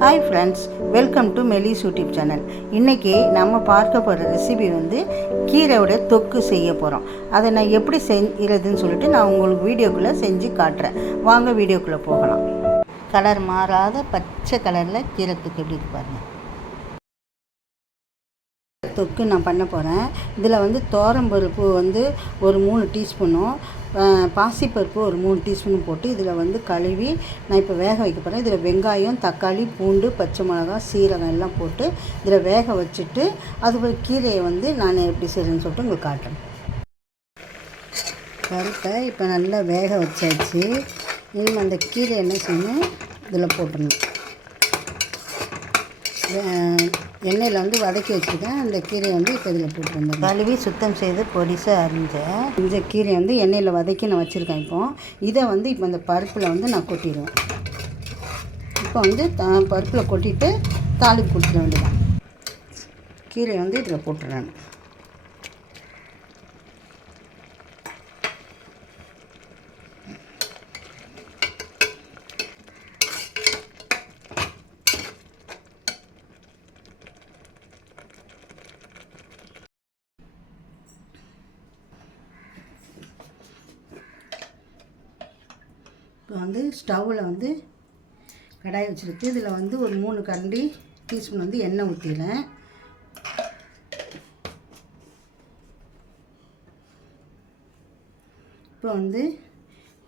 Hi friends, welcome to Melis YouTube channel. இன்றைக்கி நம்ம பார்க்க போகிற ரெசிபி கீரையோட தொக்கு செய்ய போகிறோம். அதை நான் எப்படி செய்கிறதுன்னு சொல்லிட்டு நான் உங்களுக்கு வீடியோக்குள்ளே செஞ்சு காட்டுறேன். வாங்க வீடியோக்குள்ளே போகலாம். கலர் மாறாத பச்சை கலரில் கீரை தொக்கு எப்படி இருக்கு பாருங்கள். தொக்கு நான் பண்ண போகிறேன். இதில் துவரம்பருப்பு ஒரு 3 டீஸ்பூனும் பாசிப்பருப்பு ஒரு 3 டீஸ்பூனும் போட்டு இதில் கழுவி நான் இப்போ வேக வைக்க போகிறேன். இதில் வெங்காயம், தக்காளி, பூண்டு, பச்சை மிளகாய், சீரகம் எல்லாம் போட்டு இதில் வேக வச்சுட்டு அது கீரையை நான் எப்படி செய்கிறேன்னு சொல்லிட்டு உங்களுக்கு காட்டுறேன். பருப்பை இப்போ நல்லா வேக வச்சாச்சு. இனிமேல் அந்த கீரை என்ன செய்யணும், இதில் போட்டுடணும். எண்ணெயில் வதக்கி வச்சுருக்கேன். அந்த கீரையை இப்போ இதில் போட்டுருந்தேன். கழுவி சுத்தம் செய்து பொடிசாக அரிஞ்சேன். இந்த கீரையை எண்ணெயில் வதக்கி நான் வச்சுருக்கேன். இதை இப்போ இந்த பருப்பில் நான் கொட்டிடுவேன். இப்போ பருப்பில் கொட்டிட்டு தாளிப்பு கொடுத்துட வேண்டியதான். கீரையை இதில் போட்டுடுறேன். இப்போ ஸ்டவ்வில் கடாய் வச்சுருக்கு. இதில் ஒரு 3 டீஸ்பூன் எண்ணெய் ஊற்றிடுறேன். இப்போ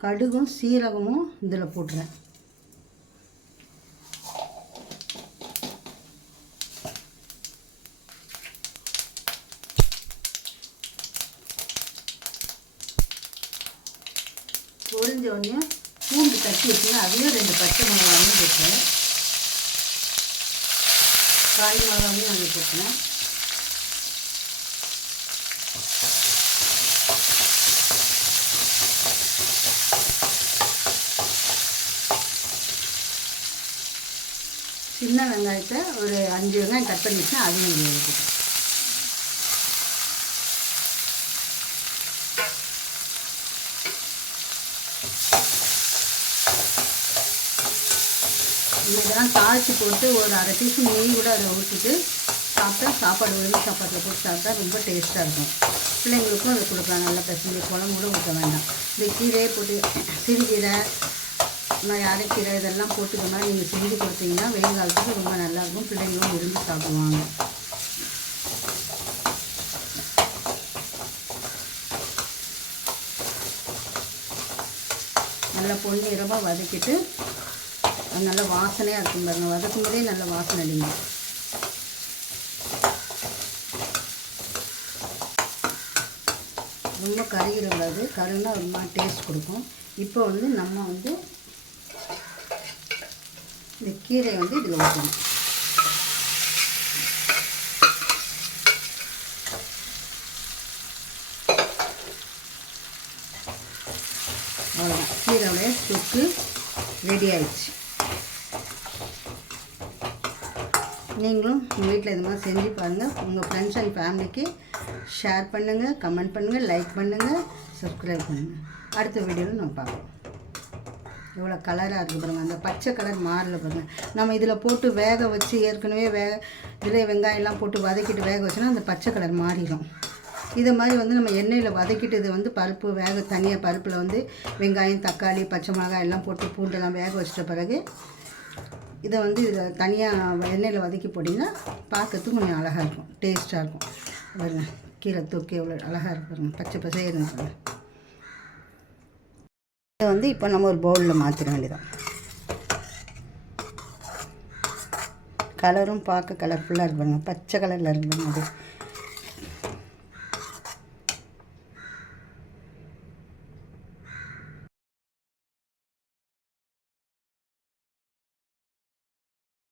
கடுகும் சீரகமும் இதில் போட்டுறேன். பொரிஞ்ச உடனே பூண்டு தட்டி வச்சுன்னா அதையும் 2 பச்சை மிளகாயும் போட்டுறேன். காய் மிளகாயும் அதில் போட்டுறேன். சின்ன வெங்காயத்தை ஒரு 5 வெங்காயம் கட் பண்ணி வச்சுன்னா அதையும் போட்டுறேன். இதெல்லாம் தாளித்து போட்டு ஒரு 1/2 டீஸ்பூன் நெய் கூட அதை ஊற்றிட்டு சாப்பிட்டா சாப்பாடு வெறும் சாப்பாட்டில் போட்டு சாப்பிட்டா ரொம்ப டேஸ்ட்டாக இருக்கும். பிள்ளைங்களுக்கும் அதை கொடுக்கலாம். நல்லா பசங்க குழம்பு கூட ஊற்ற வேண்டாம். இந்த கீரையை போட்டு சிறுகீரை, அரைக்கீரை இதெல்லாம் போட்டுக்க மாதிரி நீங்கள் செஞ்சு கொடுத்தீங்கன்னா வெயில் காலத்துக்கு ரொம்ப நல்லாயிருக்கும். பிள்ளைங்களும் விரும்பி சாப்பிடுவாங்க. நல்லா பொன்னிறமாக வதக்கிட்டு அது நல்ல வாசனையாக இருக்கும் பாருங்கள். வதக்கும் போதே நல்ல வாசனை அடிங்க. ரொம்ப கருகிடக்கூடாது. கருன்னா ஒரு மாதிரி டேஸ்ட் கொடுக்கும். இப்போ நம்ம இந்த கீரையை இதில் ஊற்றணும். அவ்வளோதான், கீரையோடைய தொக்கு ரெடி ஆயிடுச்சு. நீங்களும் உங்கள் வீட்டில் இது மாதிரி செஞ்சு பாருங்கள். உங்கள் ஃப்ரெண்ட்ஸ் அண்ட் ஃபேமிலிக்கு ஷேர் பண்ணுங்கள், கமெண்ட் பண்ணுங்கள், லைக் பண்ணுங்கள், சப்ஸ்கிரைப் பண்ணுங்கள். அடுத்த வீடியோவில் நம்ம பார்க்கலாம். இவ்வளோ கலராக இருக்குது பாருங்கள். அந்த பச்சை கலர் மாறல பாருங்கள். நம்ம இதில் போட்டு வேக வச்சு ஏற்கனவே இதில் வெங்காயம்லாம் போட்டு வதக்கிட்டு வேக வச்சோன்னா அந்த பச்சை கலர் மாறிடும். இதை மாதிரி நம்ம எண்ணெயில் வதக்கிட்டு இது பருப்பு தனியாக பருப்பில் வெங்காயம், தக்காளி, பச்சை மிளகாய் எல்லாம் போட்டு பூண்டெல்லாம் வேக வச்சிட்ட பிறகு இதை இதில் தனியாக எண்ணெயில் வதக்கி போட்டிங்கன்னா பார்க்கறதுக்கு கொஞ்சம் அழகாக இருக்கும், டேஸ்ட்டாக இருக்கும். பாருங்க, கீரை தொக்கு எவ்வளோ அழகாக இருக்கு பாருங்க, பச்சை பசையாக பாருங்க. இதை இப்போ நம்ம ஒரு பவுலில் மாற்றிட வேண்டியதான். கலரும் பார்க்க கலர்ஃபுல்லாக இருக்கு பாருங்க, பச்சை கலரில் இருக்கு பாருங்க. அது